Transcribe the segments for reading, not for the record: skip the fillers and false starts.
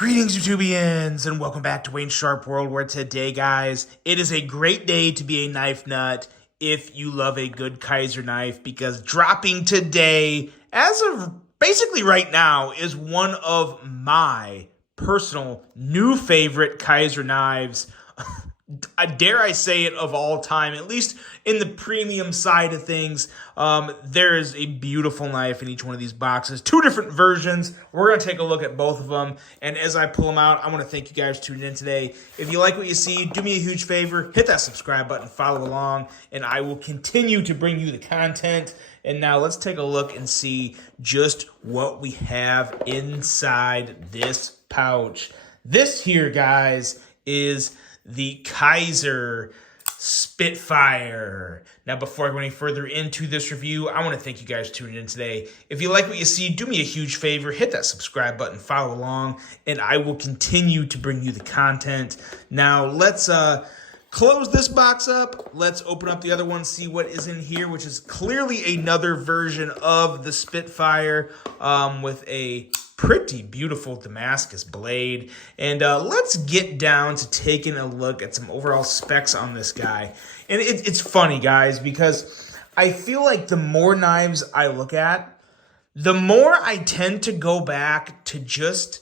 Greetings, YouTubians, and welcome back to Wayne Sharp World, where today, guys, it is a great day to be a knife nut if you love a good KIZER knife, because dropping today, as of basically right now, is one of my personal new favorite KIZER knives. Dare I say it, of all time, at least in the premium side of things. There is a beautiful knife in each one of these boxes. Two different versions. We're going to take a look at both of them. And as I pull them out, I want to thank you guys for tuning in today. If you like what you see, do me a huge favor. Hit that subscribe button, follow along, and I will continue to bring you the content. And now let's take a look and see just what we have inside this pouch. This here, guys, is the KIZER Spitfire. Now, before I go any further into this review, I want to thank you guys for tuning in today. If you like what you see, do me a huge favor, hit that subscribe button, follow along, and I will continue to bring you the content. Now, let's close this box up. Let's open up the other one, see what is in here, which is clearly another version of the Spitfire with a pretty beautiful Damascus blade. And let's get down to taking a look at some overall specs on this guy. And it's funny, guys, because I feel like the more knives I look at, the more I tend to go back to just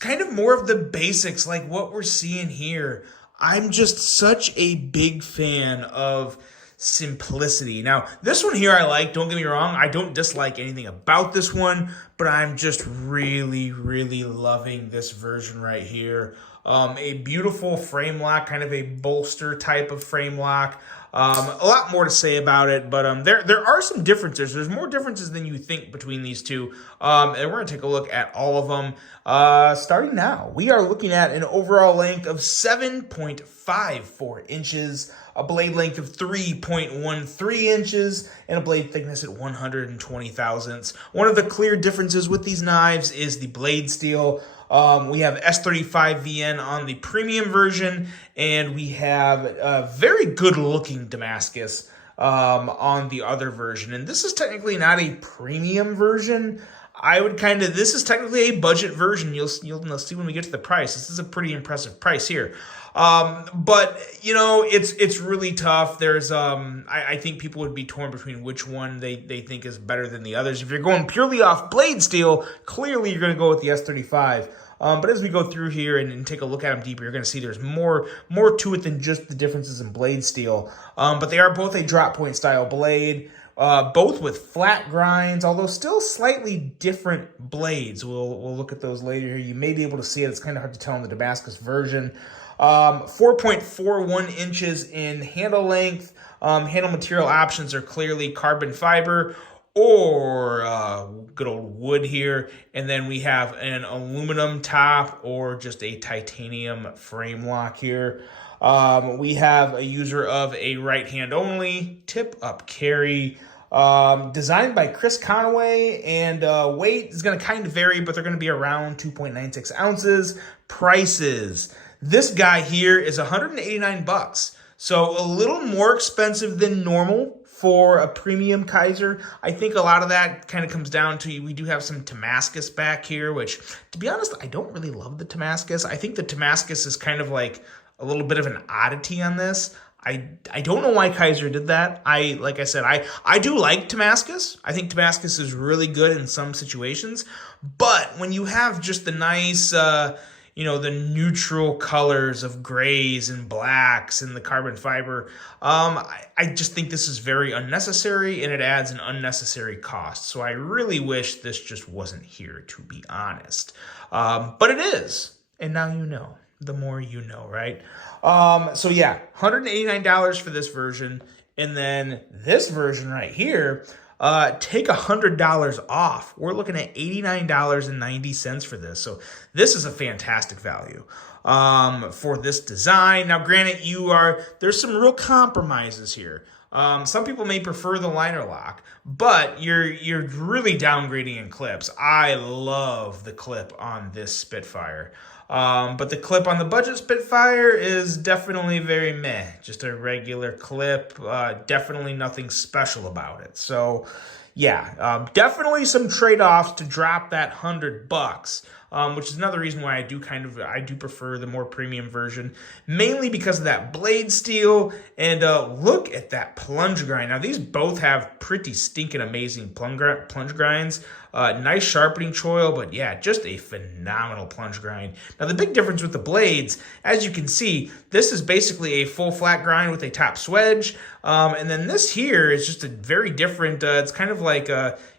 kind of more of the basics, like what we're seeing here. I'm just such a big fan of simplicity. Now, this one here I like, don't get me wrong, I don't dislike anything about this one, but I'm just really, really loving this version right here. A beautiful frame lock, kind of a bolster type of frame lock. A lot more to say about it, but there are some differences. There's more differences than you think between these two, and we're going to take a look at all of them. Starting now, we are looking at an overall length of 7.54 inches, a blade length of 3.13 inches, and a blade thickness at 120 thousandths. One of the clear differences with these knives is the blade steel. We have S35VN on the premium version, and we have a very good-looking Damascus on the other version. And this is technically not a premium version. This is technically a budget version. You'll see when we get to the price. This is a pretty impressive price here. But you know, it's really tough. There's I think people would be torn between which one they think is better than the others. If you're going purely off blade steel, clearly you're going to go with the S35. But as we go through here and take a look at them deeper, you're going to see there's more to it than just the differences in blade steel. But they are both a drop point style blade. Both with flat grinds, although still slightly different blades. We'll look at those later here. You may be able to see it. It's kind of hard to tell in the Damascus version. 4.41 inches in handle length. Handle material options are clearly carbon fiber or good old wood here. And then we have an aluminum top or just a titanium frame lock here. We have a user of a right hand only tip up carry, designed by Chris Conway, and weight is going to kind of vary, but they're going to be around 2.96 ounces. Prices. This guy here is $189, so a little more expensive than normal for a premium KIZER. I think a lot of that kind of comes down to, we do have some Damascus back here, which, to be honest, I don't really love the Damascus. I think the Damascus is kind of like a little bit of an oddity on this. I don't know why KIZER did that. Like I said, I do like Damascus. I think Damascus is really good in some situations. But when you have just the nice, the neutral colors of grays and blacks and the carbon fiber, I just think this is very unnecessary, and it adds an unnecessary cost. So I really wish this just wasn't here, to be honest. But it is, and now you know. The more you know, right? So yeah, $189 for this version. And then this version right here, take $100 off. We're looking at $89.90 for this. So this is a fantastic value for this design. Now, granted, there's some real compromises here. Some people may prefer the liner lock, but you're really downgrading in clips. I love the clip on this Spitfire. But the clip on the budget Spitfire is definitely very meh. Just a regular clip. Definitely nothing special about it. So, yeah, definitely some trade-offs to drop that $100. which is another reason why I do prefer the more premium version, mainly because of that blade steel. And look at that plunge grind. Now these both have pretty stinking amazing plunge grinds. Nice sharpening choil, but yeah, just a phenomenal plunge grind. Now the big difference with the blades, as you can see, this is basically a full flat grind with a top swedge. And then this here is just a very different, it's kind of like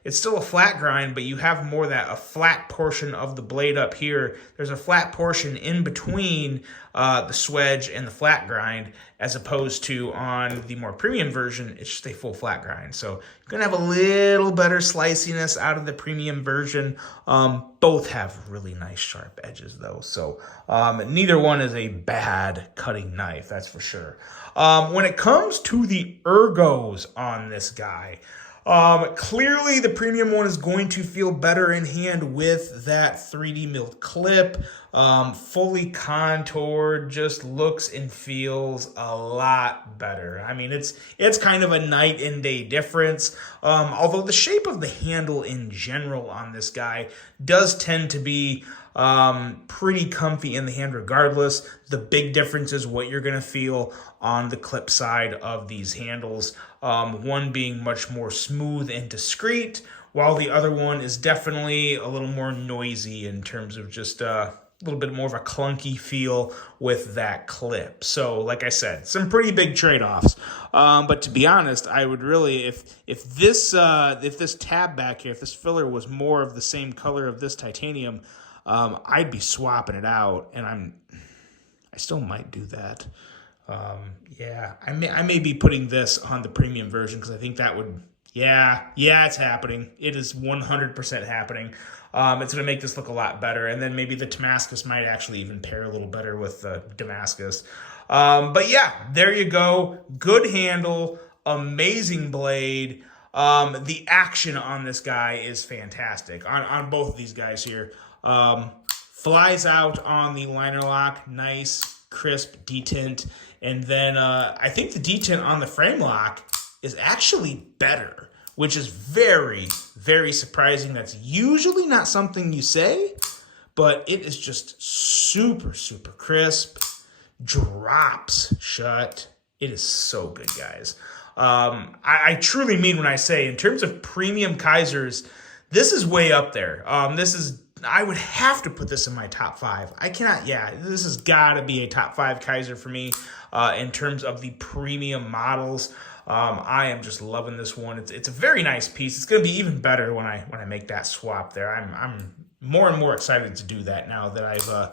it's still a flat grind, but you have more a flat portion of the blade up here. There's a flat portion in between the swedge and the flat grind, as opposed to on the more premium version, it's just a full flat grind. So you're gonna have a little better sliciness out of the premium version. Both have really nice sharp edges though. So neither one is a bad cutting knife, that's for sure. When it comes to the ergos on this guy, clearly the premium one is going to feel better in hand with that 3D milled clip. Fully contoured, just looks and feels a lot better. I mean, it's kind of a night and day difference. Although the shape of the handle in general on this guy does tend to be pretty comfy in the hand regardless. The big difference is what you're going to feel on the clip side of these handles. One being much more smooth and discreet, while the other one is definitely a little more noisy in terms of just a little bit more of a clunky feel with that clip. So like I said, some pretty big trade-offs. But to be honest, I would really, if this tab back here, if this filler was more of the same color of this titanium, I'd be swapping it out, and I still might do that. Yeah, I may be putting this on the premium version because I think that would, yeah, it's happening. It is 100% happening. It's going to make this look a lot better, and then maybe the Damascus might actually even pair a little better with the Damascus. But yeah, there you go. Good handle, amazing blade. The action on this guy is fantastic. On both of these guys here. Flies out on the liner lock, nice, crisp detint. And then I think the detint on the frame lock is actually better, which is very, very surprising. That's usually not something you say, but it is just super, super crisp, drops shut. It is so good, guys. I truly mean when I say, in terms of premium KIZERs, this is way up there. I would have to put this in my top 5. I cannot, this has got to be a top 5 KIZER for me in terms of the premium models. I am just loving this one. It's a very nice piece. It's going to be even better when I make that swap there. I'm more and more excited to do that now that I've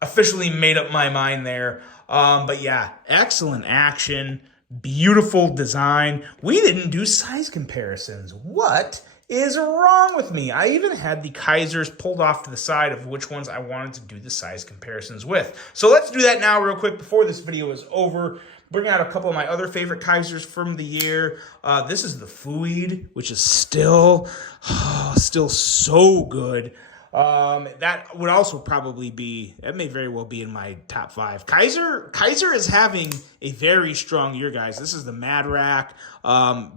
officially made up my mind there. But yeah, excellent action, beautiful design. We didn't do size comparisons. What is wrong with me? I even had the KIZERs pulled off to the side of which ones I wanted to do the size comparisons with. So let's do that now real quick before this video is over. Bring out a couple of my other favorite KIZERs from the year. This is the Fluid, which is still so good. That would also probably be, that may very well be in my top 5. KIZER is having a very strong year, guys. This is the Mad Rack,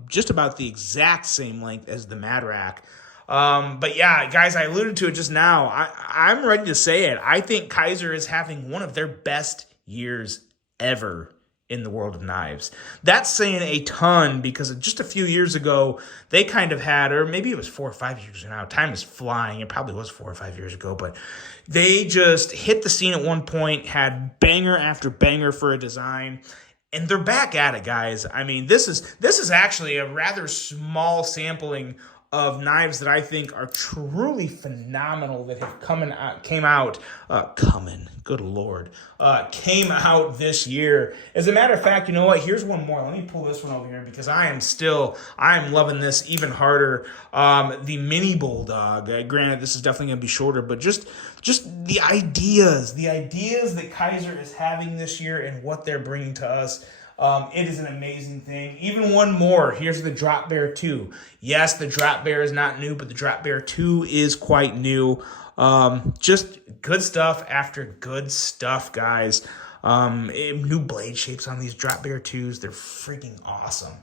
just about the exact same length as the Mad Rack. But yeah, guys, I alluded to it just now. I'm ready to say it. I think KIZER is having one of their best years ever in the world of knives. That's saying a ton, because just a few years ago, they kind of had, or maybe it was 4 or 5 years ago now, time is flying, it probably was 4 or 5 years ago, but they just hit the scene at one point, had banger after banger for a design, and they're back at it, guys. I mean, this is actually a rather small sampling of knives that I think are truly phenomenal that have came out this year. As a matter of fact, you know what? Here's one more. Let me pull this one over here because I am loving this even harder. The Mini Bulldog. Granted, this is definitely going to be shorter, but just the ideas that KIZER is having this year and what they're bringing to us. It is an amazing thing. Even one more. Here's the Drop Bear 2. Yes, the Drop Bear is not new, but the Drop Bear 2 is quite new. Just good stuff after good stuff, guys. New blade shapes on these Drop Bear 2s. They're freaking awesome.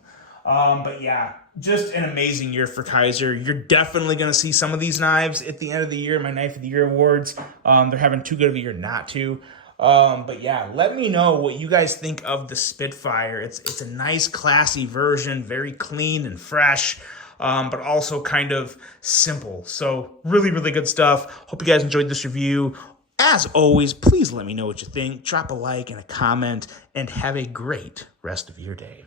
But yeah, just an amazing year for KIZER. You're definitely going to see some of these knives at the end of the year, my Knife of the Year awards. They're having too good of a year not to. But yeah, let me know what you guys think of the Spitfire. It's a nice, classy version, very clean and fresh, but also kind of simple. So really, really good stuff. Hope you guys enjoyed this review. As always, please let me know what you think. Drop a like and a comment, and have a great rest of your day.